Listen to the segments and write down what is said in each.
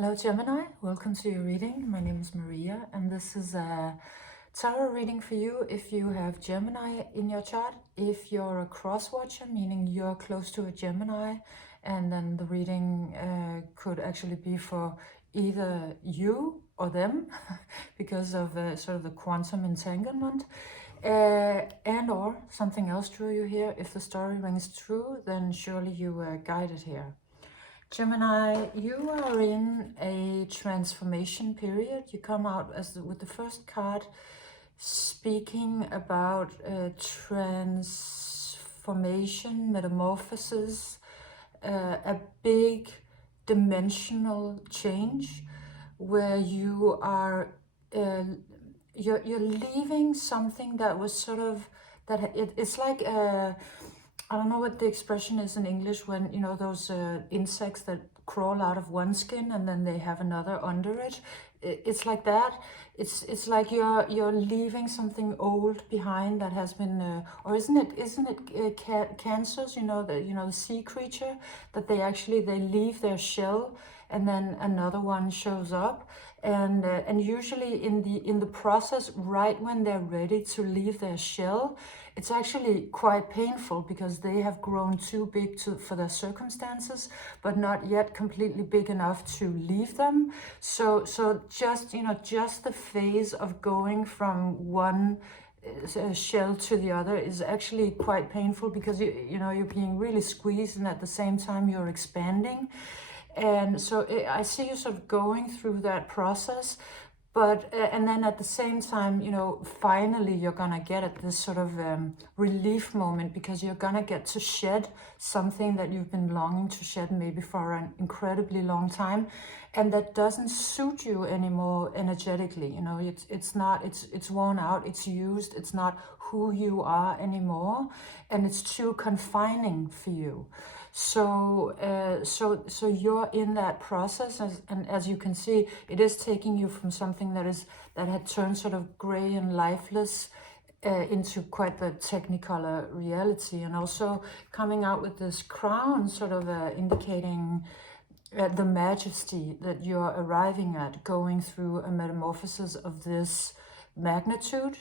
Hello Gemini, welcome to your reading. My name is Maria and this is a tarot reading for you if you have Gemini in your chart. If you're a cross-watcher, meaning you're close to a Gemini, and then the reading could actually be for either you or them because of sort of the quantum entanglement, and or something else drew you here. If the story rings true, then surely you were guided here. Gemini, you are in a transformation period. You come out with the first card speaking about transformation, metamorphosis, a big dimensional change where you are you're leaving something that was sort of it's like I don't know what the expression is in English when, you know, those insects that crawl out of one skin and then they have another under it. It's like that. It's like you're leaving something old behind that has been, or isn't it cancers? You know the sea creature that they leave their shell and then another one shows up. And usually in the process, right when they're ready to leave their shell, it's actually quite painful because they have grown too big for their circumstances, but not yet completely big enough to leave them. So just the phase of going from one shell to the other is actually quite painful because you're being really squeezed and at the same time you're expanding. And so I see you sort of going through that process, but and then at the same time, finally you're gonna get at this sort of relief moment because you're gonna get to shed something that you've been longing to shed maybe for an incredibly long time, and that doesn't suit you anymore energetically. It's worn out, it's used, it's not who you are anymore, and it's too confining for you. So you're in that process, and as you can see, it is taking you from something that had turned sort of gray and lifeless into quite the technicolor reality, and also coming out with this crown, sort of indicating the majesty that you're arriving at, going through a metamorphosis of this magnitude.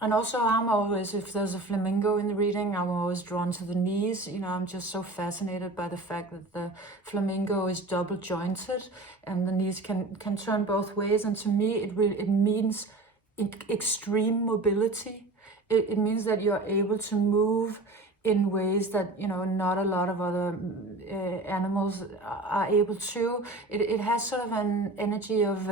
And also I'm always, if there's a flamingo in the reading, I'm always drawn to the knees. I'm just so fascinated by the fact that the flamingo is double jointed and the knees can turn both ways. And to me, it means extreme mobility. It means that you're able to move in ways that not a lot of other animals are able to. It has sort of an energy of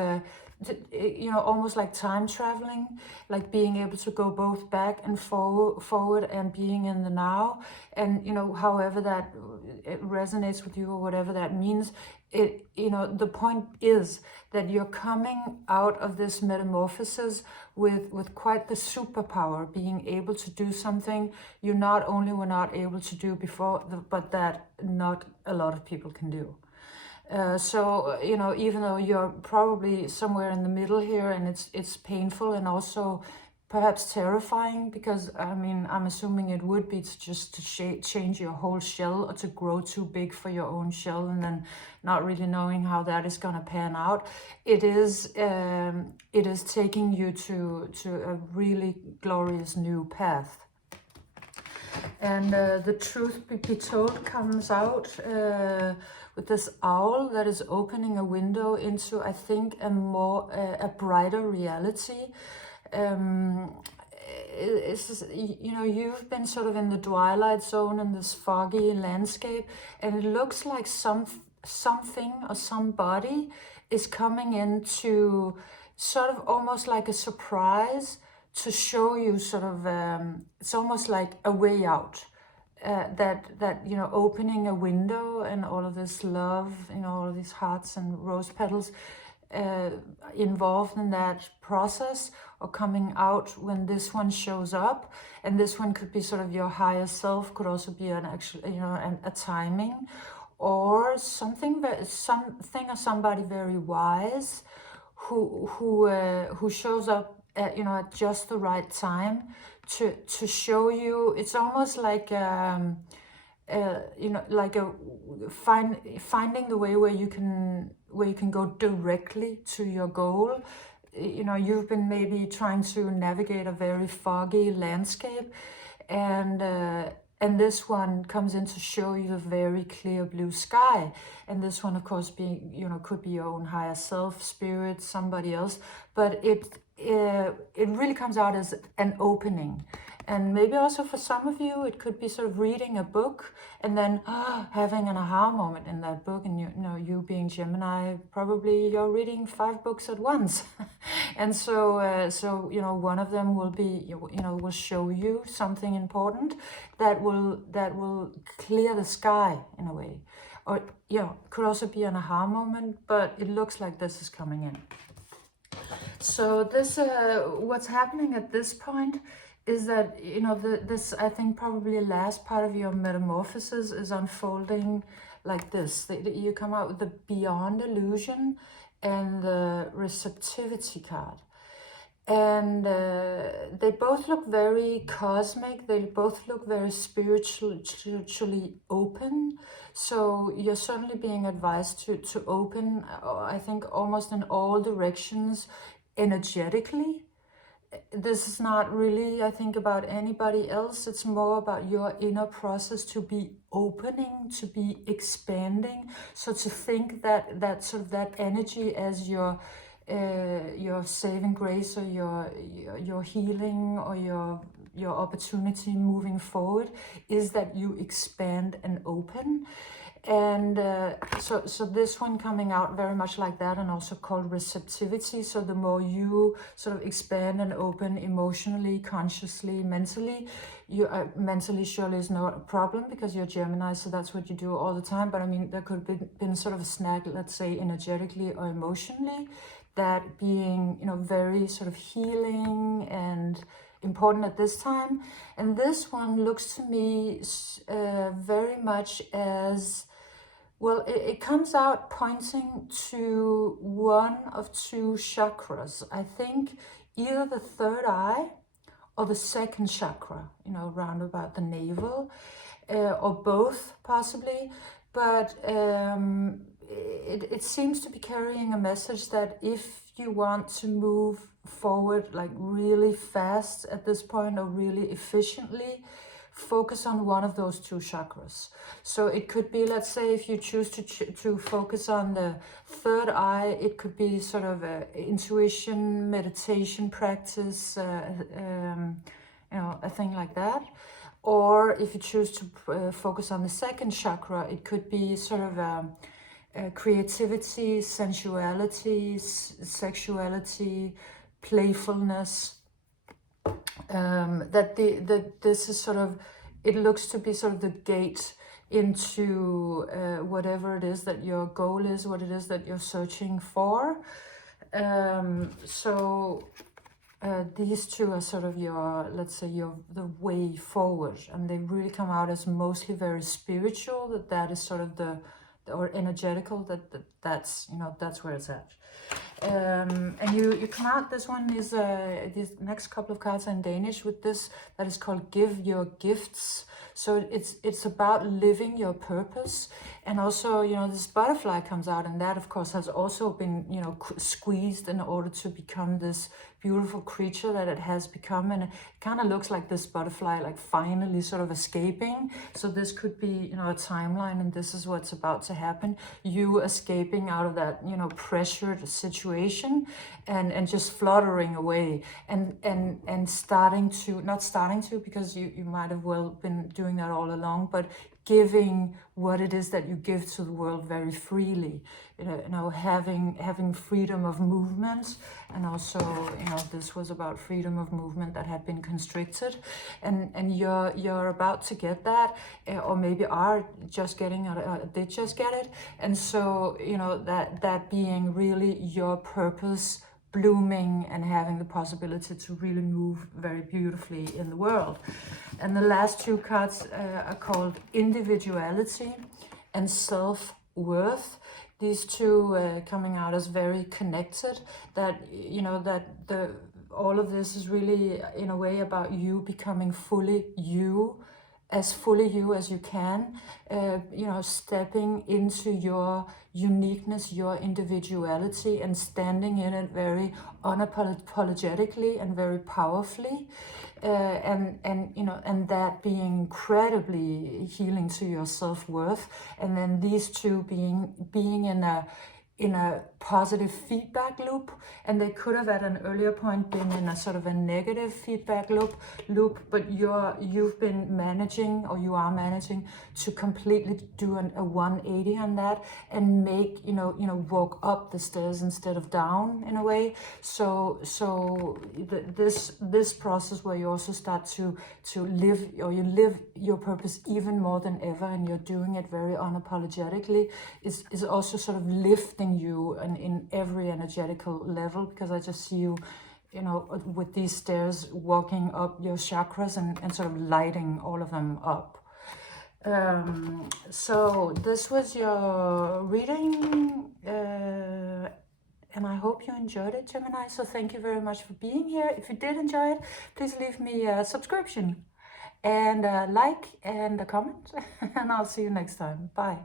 almost like time traveling, like being able to go both back and forward and being in the now. And however that it resonates with you or whatever that means, the point is that you're coming out of this metamorphosis with quite the superpower, being able to do something you not only were not able to do before, but that not a lot of people can do. So even though you're probably somewhere in the middle here, and it's painful and also perhaps terrifying, because I'm assuming it would be to change your whole shell or to grow too big for your own shell, and then not really knowing how that is going to pan out. It is taking you to a really glorious new path. And the truth be told comes out with this owl that is opening a window into, I think, a brighter reality. You've been sort of in the twilight zone in this foggy landscape, and it looks like something or somebody is coming in to sort of almost like a surprise to show you sort of, it's almost like a way out, that opening a window and all of this love, all of these hearts and rose petals involved in that process, or coming out when this one shows up. And this one could be sort of your higher self, could also be an actual, a timing, or something or somebody very wise who shows up at just the right time to show you. It's almost like you know, like finding the way where you can go directly to your goal. You know, you've been maybe trying to navigate a very foggy landscape, and this one comes in to show you the very clear blue sky. And this one, of course, being, you know, could be your own higher self, spirit, somebody else, but it really comes out as an opening. And maybe also for some of you, it could be sort of reading a book and then having an aha moment in that book. And you know, you being Gemini, probably you're reading 5 books at once. And so you know, one of them will be, you know, will show you something important that will clear the sky in a way. Or, you know, could also be an aha moment, but it looks like this is coming in. So this, what's happening at this point is that, you know, this, I think, probably last part of your metamorphosis is unfolding like this. You come out with the Beyond Illusion and the Receptivity card. And they both look very cosmic. They both look very spiritually open. So you're certainly being advised to open, I think, almost in all directions energetically. This is not really, I think, about anybody else. It's more about your inner process to be opening, to be expanding. So to think that sort of that energy as your saving grace, or your healing, or your opportunity moving forward, is that you expand and open. And so this one coming out very much like that, and also called receptivity. So the more you sort of expand and open emotionally, consciously, mentally, you mentally surely is not a problem because you're Gemini, so that's what you do all the time. But I mean, there could have been sort of a snag, let's say energetically or emotionally, that being, you know, very sort of healing and important at this time. And this one looks to me very much as, well, it comes out pointing to one of 2 chakras. I think either the 3rd eye or the 2nd chakra, you know, round about the navel, or both possibly. But it seems to be carrying a message that if you want to move forward like really fast at this point, or really efficiently, focus on one of those 2 chakras. So it could be, let's say, if you choose to focus on the 3rd eye, it could be sort of a intuition, meditation practice, you know, a thing like that. Or if you choose to focus on the 2nd chakra, it could be sort of creativity, sensuality, sexuality, playfulness. That this is sort of, it looks to be sort of the gate into whatever it is that your goal is, what it is that you're searching for. These 2 are sort of your, let's say, the way forward, and they really come out as mostly very spiritual. That is sort of or energetical. That's, you know, that's where it's at. And you come out, this one is these next couple of cards are in Danish with this, that is called Give Your Gifts. So it's about living your purpose. And also, you know, this butterfly comes out, and that of course has also been, you know, squeezed in order to become this beautiful creature that it has become. And it kind of looks like this butterfly like finally sort of escaping. So this could be, you know, a timeline, and this is what's about to happen. You escaping out of that, you know, pressured situation, and just fluttering away, and starting to, not starting to, because you might have well been doing that all along, but giving what it is that you give to the world very freely, you know, having freedom of movement. And also, you know, this was about freedom of movement that had been constricted, and you're about to get that, or maybe are just getting, or did just get it. And so, you know, that being really your purpose blooming and having the possibility to really move very beautifully in the world. And the last 2 cards are called Individuality and Self-Worth. These 2 coming out as very connected, that, you know, that all of this is really in a way about you becoming fully you, as fully you as you can, stepping into your uniqueness, your individuality, and standing in it very unapologetically and very powerfully, and that being incredibly healing to your self-worth, and then these two being in a positive feedback loop, and they could have at an earlier point been in a sort of a negative feedback loop, but you've been managing, or you are managing, to completely do a 180 on that, and make walk up the stairs instead of down, in a way. So this process where you also start to live, or you live your purpose even more than ever, and you're doing it very unapologetically, is also sort of lifting you in every energetical level, because I just see you, with these stairs, walking up your chakras and sort of lighting all of them up. So this was your reading, and I hope you enjoyed it, Gemini. So thank you very much for being here. If you did enjoy it, please leave me a subscription and a like and a comment, and I'll see you next time. Bye.